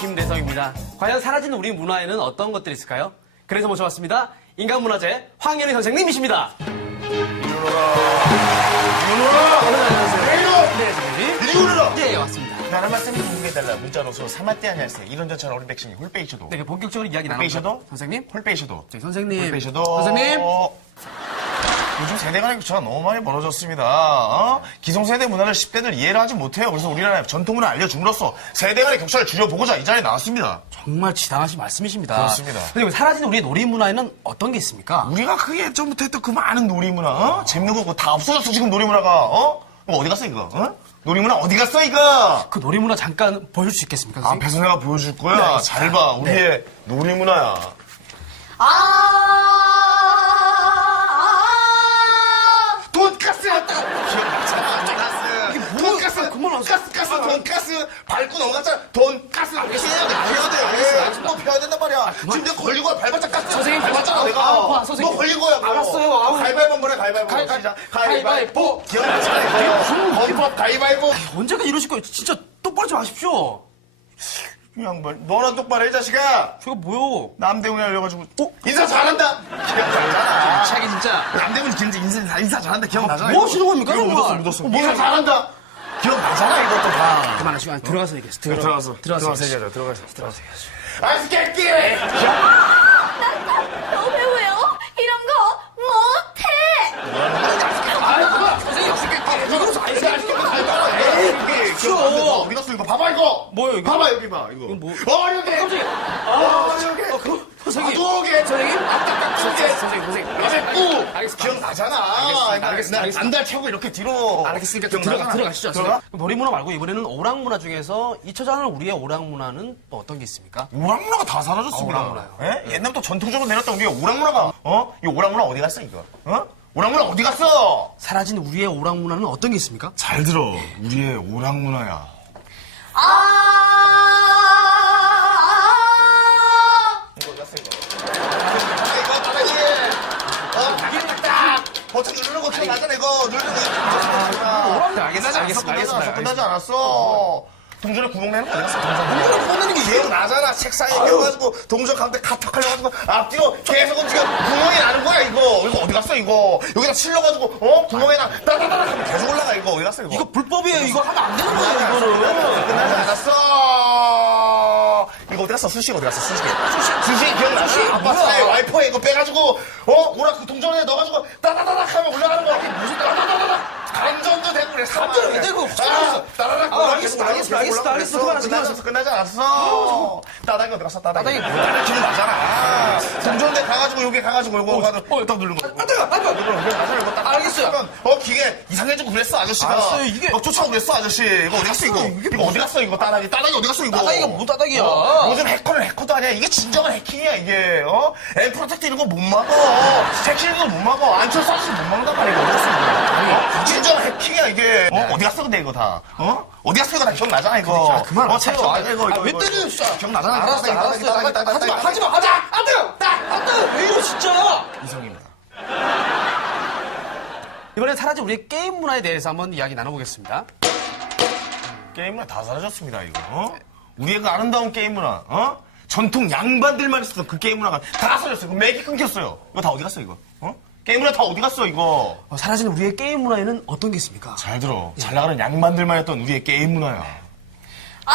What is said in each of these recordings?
김대성입니다. 과연 사라지는 우리 문화에는 어떤 것들이 있을까요? 그래서 모셔봤습니다. 인간문화재 황현희 선생님이십니다. 안녕하세요. 네. 윤호라! 예, 왔습니다. 나라 말씀을 공개해달라. 문자로서 사마떼 안녕하세요. 이런 저처럼 어린 백신이 홀빼이셔도. 네, 본격적으로 이야기 홀빼이셔도? 나눠볼까요? 선생님? 홀빼이셔도. 네, 선생님. 홀빼이셔도. 선생님. 요즘 세대 간의 교차가 너무 많이 벌어졌습니다. 어? 기성세대 문화를 10대들 이해를 하지 못해요. 그래서 우리나라의 전통 문화 알려줌으로써 세대 간의 격차를 줄여보고자 이 자리에 나왔습니다. 정말 지당하신 말씀이십니다. 그렇습니다. 선생님, 사라지는 우리의 놀이 문화에는 어떤 게 있습니까? 우리가 그 예전부터 했던 그 많은 놀이 문화, 어? 재밌는 거다 없어졌어, 지금 놀이 문화가, 어? 이거 어디 갔어, 이거? 어? 놀이문화 어디 갔어, 이거? 그 놀이 문화 잠깐 보여줄 수 있겠습니까, 선생님? 앞에서 내가 보여줄 거야. 네. 잘 봐. 우리의 놀이문화야. 아, 돈가스, 아. 가스, 가스, 돈가스. 밟고 넘어갔잖아. 돈가스. 알겠어? 펴야 돼, 펴야 돼. 뭐 펴야 된단 말이야. 지금 내가 걸리고 밟았자 가스. 선생님, 밟았잖아, 아, 내가. 아, 아파, 선생님. 너 걸린 거야, 그거. 알았어요, 아우. 가위바위보 한번 해, 가위바위보. 가위- 시작. 가위바위보. 기억나잖아, 이거. 범법 가위바위보. 언제까 이러실 거예요? 진짜 똑바로 좀 하십시오. 이 양반, 너나 똑바로 해, 자식아. 저거 뭐요? 남대문에 알려가지고, 어? 인사 잘한다! 기억나잖아. 차기 진짜. 남대문 진짜 인사, 인사 잘한다. 기억나잖아. 뭐. 하시는 겁니까, 이거 묻었어, 정말? 묻었어. 어, 뭐야? 인사 잘한다. 기억나잖아, 이것도 다. 그만하시고 아니, 들어가서 얘기했어. 들어, 들어가서. 들어가서. 얘기하자, 들어가서. 들어가서 얘기하자. 아이스 깨끼! 너 배우예요? 이런 거 못해. 아, 그만. 선생님, 선생님. 이러면서 아니, 귀여워. 어디 갔어, 이거? 봐봐, 이거! 뭐예요, 이거? 봐봐, 여기 봐, 이거. 뭐? 어, 여기! 깜짝이야. 어, 여기! 어, 그, 선생님. 선생님? 두개! 선생님, 선생님. 알겠습니다. 기억나잖아. 알겠습니다. 안달 차고 이렇게 뒤로. 알겠으니까 기억나잖아. 들어가, 들어가시죠. 들어가? 놀이 문화 말고 이번에는 오락 문화 중에서 잊혀져가는 우리의 오락 문화는 또 어떤 게 있습니까? 오락 문화가 다 사라졌습니다. 아, 오락 문화요. 예? 옛날부터 전통적으로 내렸던 우리의 오락 문화가, 어? 이 오락 문화 어디 갔어, 이거? 어? 오락문화 어디 갔어? 사라진 우리의 오락 문화는 어떤 게 있습니까? 잘 들어. 우리의 오락문화야. 아, 이거 어디 갔어, 이거? 이거 봐봐야지. 어? 이렇게 딱! 버튼 누르는 거 기억나잖아, 이거. 누르는 거. 끝나지 않았어, 알겠습니다, 끝나지. 끝나지 않았어. 동전에 구멍 내는 거 어디 갔어, 동전? 게 기억나잖아. 책상에 껴가지고 동전 가운데 카톡 하려가지고 앞뒤로 계속 움직여. 구멍이 나는 거야, 이거. 이거 어디 갔어, 이거? 여기다 실려가지고, 어? 구멍에다 따다다다 하면 계속 올라가, 이거. 어디 갔어, 이거? 이거 불법이에요. 이거 하면 안 되는 거예요, 이거는. 끝나지 않았어. 이거 어디 갔어? 수시 어디 갔어? 수시. 수시 기억나? 수시 아빠 뭐야? 사이 와이퍼에 이거 빼가지고 어 오락 그 동전에 넣어가지고 따다다닥 하면 올라가는 거. 무슨 따다다닥. 감전은 왜 되고? 아, 따다닥. 아, 올라가, 알겠습니다, 계속 알겠습니다. 올라가. 그만하세요, 끝나지 않았어. 따닥이 어디 갔어? 따닥이. 따닥이? 따닥이 기억나잖아. 동전에 가가지고 여기 가가지고 이거 가지고 딱 누르는 거. 안 돼요, 안 돼요. 알겠어요. 어 기계 이상해지고 그랬어 아저씨가. 알았어요, 이게- 막 쫓아오고 그랬어 아저씨. 이거 어디 갔어 이거? 이거 어디 갔어 이거 따닥이? 따닥이 어디 갔어 이거? 따닥이가 뭐 따닥이야. 어? 요즘 해커는 해커도 아니야. 이게 진정한 해킹이야 이게. 어? 엠프로텍트 이런 거 못 막어. 해킹 이런 거 못 막어. 안철수 아저씨 못 막는단 말이야. 이거? 어? 진정한 해킹이야 이게. 어? 어디 갔어 근데 이거 다? 어? 어디 갔어 이거 다 기억나잖아 이거. 그러니까 그만 어, 참 하세요. 기억나, 이거, 아, 이거, 왜 이거. 때려요, 진짜. 기억나잖아. 알았어요, 따닥이, 알았어요. 따닥이, 따닥이, 하지 마, 따닥이. 하지 마, 하지 마. 안 돼요. 안 돼요. 왜 이러, 진짜. 이성입니다. 이번엔 사라진 우리의 게임 문화에 대해서 한번 이야기 나눠보겠습니다. 게임 문화 다 사라졌습니다, 이거. 어? 우리의 그 아름다운 게임 문화, 어? 전통 양반들만 있었던 그 게임 문화가 다 사라졌어요. 그 맥이 끊겼어요. 이거 다 어디 갔어, 이거? 어? 게임 문화 다 어디 갔어, 이거? 어, 사라진 우리의 게임 문화에는 어떤 게 있습니까? 잘 들어. 잘 나가는 양반들만 했던 우리의 게임 문화야. 아,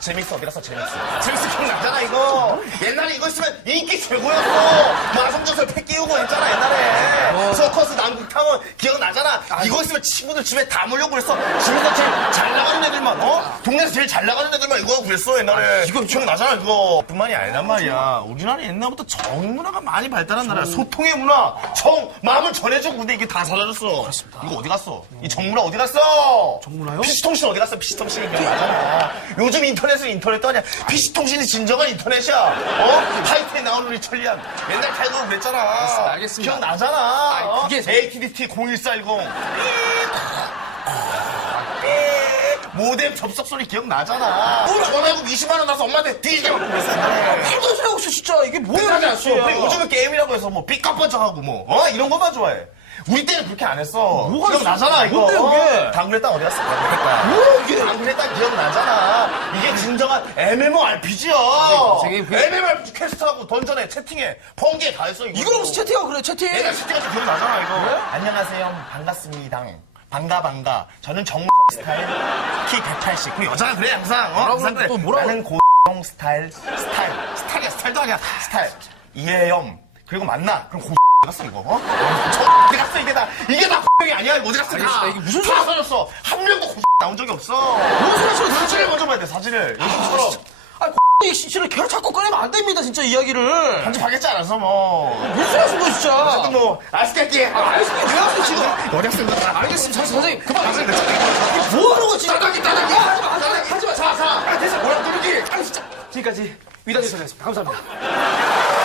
재밌어, 어디 갔어, 재밌어. 재밌어, 기억나잖아, 이거. 옛날에 이거 있으면 인기 최고였어. 마성전설 팩 끼우고 했잖아, 옛날에. 서커스 남극탕원 기억나잖아. 이거 있으면 친구들 집에 다 몰려고 그랬어. 집에서 제일 잘 나가는 애들만, 어? 동네에서 제일 잘 나가는 애들만 이거 하고 그랬어, 옛날에. 이거 기억나잖아, 이거. 뿐만이 아니란 말이야. 우리나라 옛날부터 정 문화가 많이 발달한 나라야. 소통의 문화, 정, 마음을 전해주고 근데 이게 다 사라졌어. 이거 어디 갔어? 이 정문화 어디 갔어? 정문화요? PC통신 어디 갔어? PC통신이 기억나잖아. 요즘 인터넷은 인터넷도 아니야. PC통신이 진정한 인터넷이야. 어? 하이트에 나오는 우리 천리안. 맨날 타이거 그랬잖아. 알겠습니다. 기억나잖아. 어? 그게 저- ATDT 0140. 모뎀 접속 소리 기억나잖아. 전화해고 20만원 나서 엄마한테 뒤지게 맞고 그랬어. 하도 소리 없어, 진짜. 이게 뭐야. 진짜. 우리 요즘은 게임이라고 해서 뭐 삐까뻔쩍하고 뭐, 어? 이런 것만 좋아해. 우리 때는 그렇게 안 했어. 뭐가 기억나잖아, 이거. 뭔데, 이게? 당근했다 어디 갔어? 뭐야, 이게? 당근했다 기억 나잖아. 이게 진정한 MMORPG야. 선생님, 그- MMORPG 퀘스트하고 던전에 채팅에 번개 다 했어, 이거. 이걸 무슨 채팅하고 그래, 채팅. 내가 채팅한테 기억 나잖아, 이거. 왜? 안녕하세요. 반갑습니다. 반가, 반가. 저는 정성 스타일, 키 180. 그 여자가 그래, 항상. 어? 뭐라고 항상 그래. 또 뭐라고? 나는 고 스타일, 스타일. 스타일이야, 스타일도 아니야. 스타일. 이혜영. 그리고 만나. 그럼 고 갔어, 이거. 어? 저 어디 갔어, 이게 다. 이게 다 X이 아니야, 이거 어디 갔어, 다. 알겠습니다. 이게 무슨 다 써졌어. 한 명도 고 나온 적이 없어. 무슨 소리 치고 사진을 먼저 봐야 돼, 사진을. 요즘처럼. 아, 이 씨를 걔를 자꾸 꺼내면 안 됩니다, 진짜 이야기를. 편집하겠지 않아서, 뭐. 무슨 소리 하신 거예요, 진짜. 어쨌든 뭐, 아시겠기. 아, 알겠습니다. 왜 하세요, 지금? 어디 갔어, 이거 다. 알겠습니다. 자, 선생님, 그만. 내뭐 하는 거지? 지금? 따닥이, 따닥이. 아, 하지 마, 하지 마, 하지 마. 자, 자. 아, 누르기. 아니, 진짜. 지금까지 위다니 선생님이었습니다. 감사합니다.